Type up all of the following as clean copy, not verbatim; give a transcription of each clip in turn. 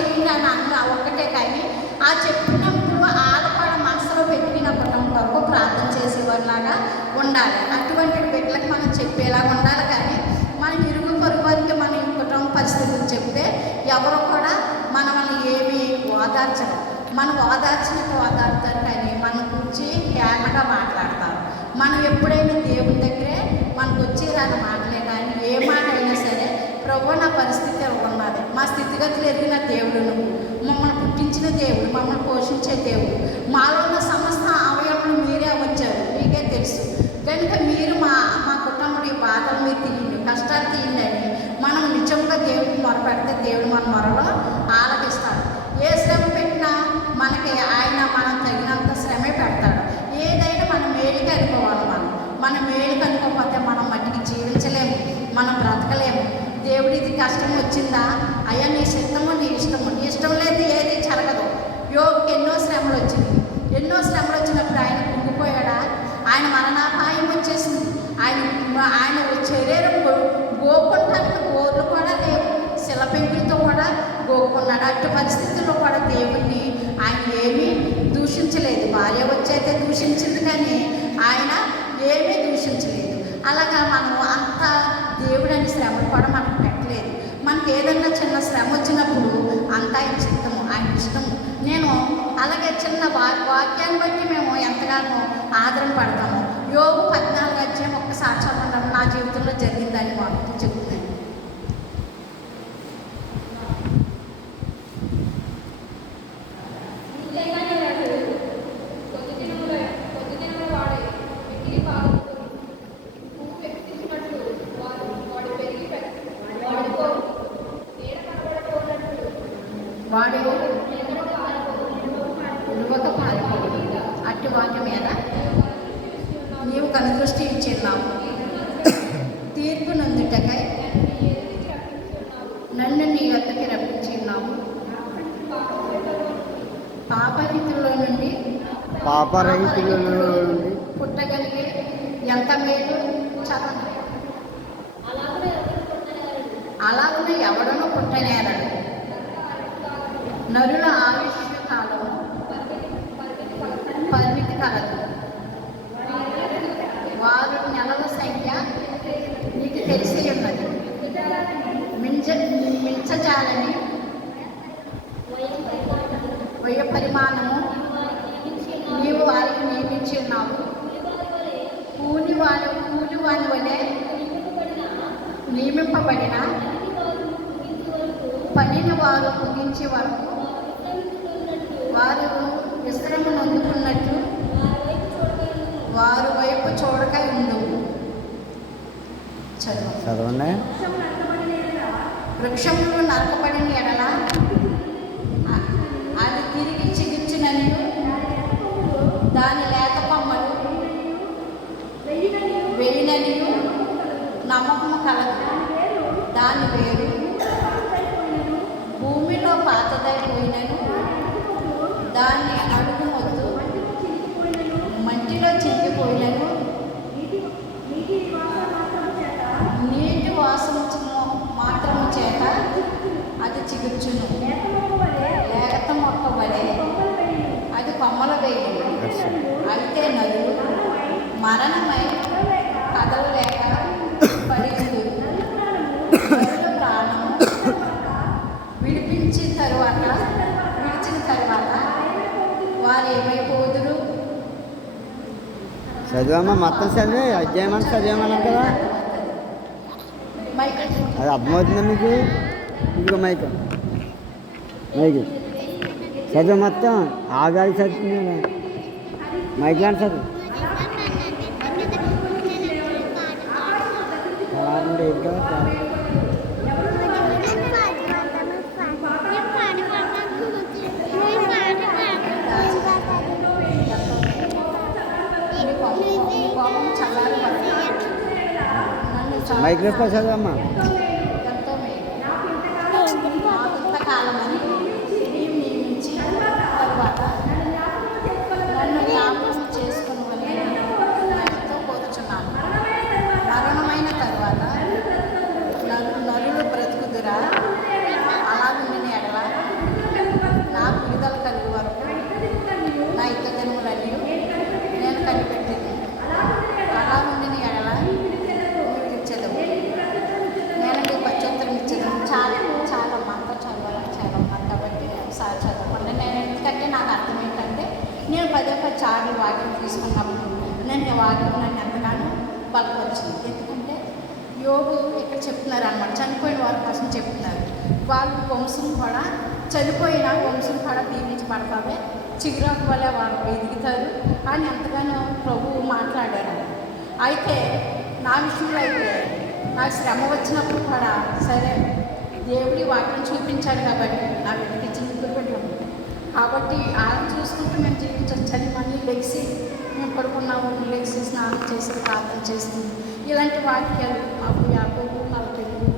చెయ్యండి అని అన్న ఒక్కటే, కానీ ఆ చెప్పినప్పుడు వాళ్ళు కూడా మనసులో పెట్టుకున్నప్పటి వరకు ప్రార్థన చేసేవారిలాగా ఉండాలి. అటువంటి బిడ్డలకు మనం చెప్పేలాగా ఉండాలి. కానీ మన ఇరుగు పొరుగు వారికి మన కుటుంబ పరిస్థితులు చెప్తే ఎవరు కూడా మనల్ని ఏమి ఓదార్చరు. మనం ఓదార్చినట్టు ఓదార్తారు, కానీ మన గురించి కేరళగా మాట్లాడతారు. మనం ఎప్పుడైనా దేవుని దగ్గరే మనకు వచ్చి రాని మాటలే, కానీ ఏ మాట అయినా సరే ప్రభు నా పరిస్థితి ఉన్నది, మా స్థితిగతులు ఎరిగిన దేవుడు నువ్వు, మమ్మల్ని పుట్టించిన దేవుడు, మమ్మల్ని పోషించే దేవుడు, మాలో ఉన్న సమస్త అవయవాలు మీరే వచ్చారు, మీకే తెలుసు కనుక మీరు మా కుటుంబం ఈ బాధలు మీరు తీయండి, కష్టాలు తీయండి అని మనం నిజంగా దేవుడికి మొరపెడితే దేవుడు మన మొరలో ఆలకిస్తాడు. ఏ శ్రమ పెట్టినా మనకి ఆయన మనం తగినంత శ్రమే పెడతాడు. ఏదైనా మనం మేలుకి అనుకోవాలి. మన మేలుకి అనుకోకపోతే మనం మట్టికి జీవించలేము, మనం బ్రతకలేము. దేవుడు ఇది కష్టం వచ్చిందా, అయ్యా నీ సిద్ధము నీ ఇష్టము, నీ ఇష్టం లేదు ఏది జరగదు. యోగుకి ఎన్నో శ్రమలు వచ్చింది. ఎన్నో శ్రమలు వచ్చినప్పుడు ఆయన కుంగిపోయాడా? ఆయన మరణాపాయం వచ్చేసింది. ఆయన శరీరం గోకుంటానికి గోర్లు కూడా లేవు, శిలపెంకులతో కూడా గోకున్నాడు. అట్టి పరిస్థితుల్లో కూడా దేవుణ్ణి ఆయన ఏమీ దూషించలేదు. భార్య వచ్చైతే దూషించింది, కానీ ఆయన ఏమీ దూషించలేదు. అలాగా మనం అంత దేవుడు అని శ్రమలు కూడా మనకు పెట్టలేదు. మనకి ఏదన్నా చిన్న శ్రమ వచ్చినప్పుడు అంతా ఆయన చిత్తము, ఆయన ఇష్టము. నేను అలాగే చిన్న వాక్యాన్ని బట్టి మేము ఎంతగానో ఆదరణ పడతాము. యోగు 14 అధ్యాయం ఒక్కసారి చదవడం నా జీవితంలో జరిగిందని మాకు చెప్తున్నాను. వాడు యువక పారిపోడు అట్టి వాటి మీద నీవు కనుదృష్టి ఇచ్చిన్నావు. తీర్పు నందుటకై నన్ను నీ వద్దకి రప్పించి ఉన్నావు. పాపరీతుల్లో నుండి పుట్టగలిగే ఎంత మేలు చదవండి. అలాగనే ఎవడనూ పుట్టనేరడు. నరుల ఆయుష్య కాలం పరిమితి కలదు. వారు నెలల సంఖ్య నీకు తెలిసి ఉన్నది. మించజాలని వయ పరిమాణము నీవు వారికి నియమించి ఉన్నావు. కూలి వాని వలె నియమింపబడిన పనిని వారు ముగించే వరకు వారు విశ్రమను అందుకున్నట్లు వారు వైపు చూడక ఉండు. చదవండి. వృక్షములు నరకబడిన ఎడల అది తిరిగి చిగుర్చుననియు, దాని లేత కొమ్మలు వెయ్యిననియు నమ్మకము కలదు. దాని వేరు భూమిలో పాతదైపోయినను, దాన్ని అడుగు మొద్దు మట్టిలో చిందిపోయినను, నీటి వాసన మాత్రము చేత అది చిగుర్చును. లేగత మొక్క వలె అది కొమ్మల వేయును. అయితే నరులు మరణమై కదలలేక పడింది. నరుల ప్రాణము విడిచిన తరువాత వారు ఏమైపోదురు? చదివమ్మా, మొత్తం చదివి అధ్యాయమని చదివామన్నాం కదా, అది అర్థమవుతుందా మీకు? ఇంకో మైక్ చదువు మొత్తం ఆగాలి చదువుతుంది. మైక్ లాంటి చదువు మైక్రోఫోన్ చదవమ్మా. కాలమని నీవు నియమించి తరువాత నన్ను జ్ఞాపకం చేసుకుని నాతో కోరుచున్నాను. మరణమైన తరువాత నరులు బ్రతుకుదురా? అలాగుండిన ఎడల చార్లు వాక్యం తీసుకున్నప్పుడు వాక్యం నన్ను ఎంతగానో బలపరిచింది. ఎందుకంటే యోగు ఇక్కడ చెప్తున్నారు అన్నమాట, చనిపోయిన వారి కోసం చెప్తున్నారు. వాళ్ళు వంశం కూడా చనిపోయిన వంశం కూడా దీవించబడతామే, చిగురాకు వల్ల వాళ్ళు ఎదుగుతారు అని ఎంతగానో ప్రభువు మాట్లాడారు. అయితే నా విషయంలో అయితే నాకు శ్రమ వచ్చినప్పుడు కూడా సరే దేవుడి వాక్యం చూపించాడు కాబట్టి నా వెతికించిన ఇద్దరు పెట్టాము కాబట్టి ఆయన చూసుకుంటూ మేము జీవించవచ్చని మళ్ళీ లెగిసి మేము పడుకున్నాము, లెగిసి స్నానం చేసి ప్రార్థన చేసి ఇలాంటి వాక్యాలు మాకు యాకోబు 43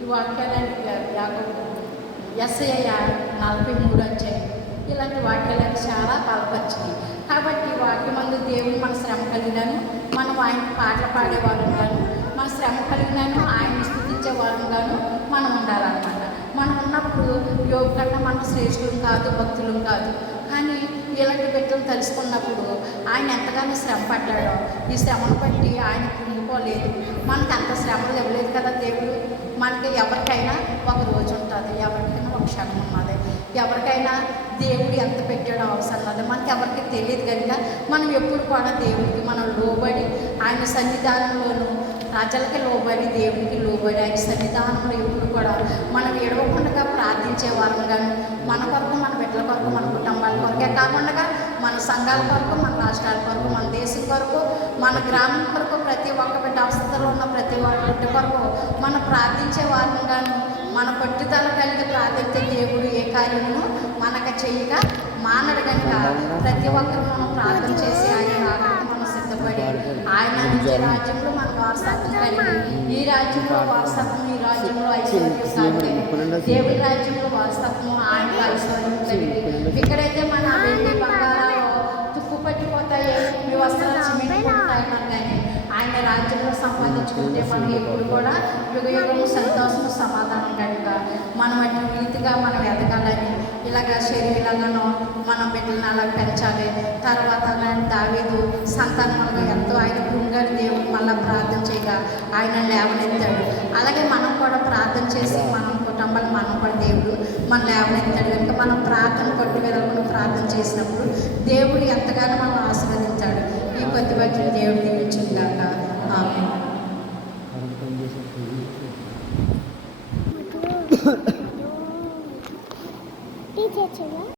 ఈ వాక్యాలని యాకోబు యెషయా 43 వచ్చాయి. ఇలాంటి వాక్యాలను చాలా బలపరిచినాయి. కాబట్టి వాక్యమందు దేవుడు మన శ్రమ కలిగినాను మనం ఆయన పాటలు పాడేవాళ్ళుగాను, మన శ్రమ కలిగినాను ఆయన్ని స్తుతించే వాళ్ళుగాను మనం ఉండాలన్నమాట. మనం ఉన్నప్పుడు యోగు కన్నా మనం శ్రేష్ఠులం కాదు, భక్తులం కాదు. కానీ ఇలాంటి బిడ్డలు తెలుసుకున్నప్పుడు ఆయన ఎంతగానో శ్రమ పడ్డాడో ఈ శ్రమను బట్టి ఆయన కృంగిపోలేదు. మనకు అంత శ్రమలు ఇవ్వలేదు కదా దేవుడు. మనకి ఎవరికైనా ఒక రోజు ఉంటుంది, ఎవరికైనా ఒక క్షణం ఉన్నది, ఎవరికైనా దేవుడు ఎంత పెట్టాడో అవసరం ఉన్నది మనకి ఎవరికి తెలియదు. కనుక మనం ఎప్పుడు కూడా దేవుడికి మనం లోబడి ఆయన సన్నిధానంలోనూ ప్రజలకి లోబడి దేవుడికి లోబడి ఆయన సన్నిధానంలో ఎప్పుడు కూడా మనం ఎడవకుండా ప్రార్థించే వాళ్ళం. కానీ మన కొరకు మన బిడ్డల కొరకు మన కుటుంబాల కొరకే కాకుండా మన సంఘాల కొరకు మన రాష్ట్రాల కొరకు మన దేశం కొరకు మన గ్రామం కొరకు ప్రతి ఒక్క బిడ్డ అవస్థలో ఉన్న ప్రతి ఒక్క బిడ్డ కొరకు మనం ప్రార్థించే వాళ్ళం. కానీ మన పట్టుదల కలిగి ప్రార్థించే దేవుడు ఏ కార్యమును మనకు చేయక మానడు. కనుక ప్రతి ఒక్కరు మనం ప్రార్థన చేసి ఆయన రావడానికి మనం సిద్ధపడి ఆయన నుంచి రాజ్యంలో మన వారసత్వం కలిగి ఈ రాజ్యంలో వారసత్వం, ఈ రాజ్యంలో ఐశ్వర్యం సాధ్యం, దేవుడి రాజ్యంలో వారసత్వం ఆయన ఐశ్వర్యం కలిగి ఇక్కడైతే మన వెండి బంగారాలు తుప్పు పట్టిపోతాయి, మీ వస్త్రాలు చిమిడిపోతాయి కానీ ఆయన రాజ్యంలో సంపాదించుకుంటే మనం ఎప్పుడు కూడా యుగ యుగము సంతోషము సమాధానం కనుక మనం అటు రీతిగా మనం ఎదగాలని ఇలాగ శరీరంగానో మనం బిడ్డలను అలా పెంచాలి. తర్వాత దావీదు సంతానములుగా ఎంతో ఆయన కృంగారు దేవుడు మళ్ళీ ప్రార్థన చేయగా ఆయన లేవనెత్తాడు. అలాగే మనం కూడా ప్రార్థన చేసి మనం కుటుంబాలు మనం కూడా దేవుడు మన లేవనెత్తాడు. కనుక మనం ప్రార్థన కొట్టి విధంగా ప్రార్థన చేసినప్పుడు దేవుడు ఎంతగానో మనం ఆశీర్వదించాడు. ఈ కొద్ది వాక్యం దేవుడు దీవించింది కాక ఆమేన్.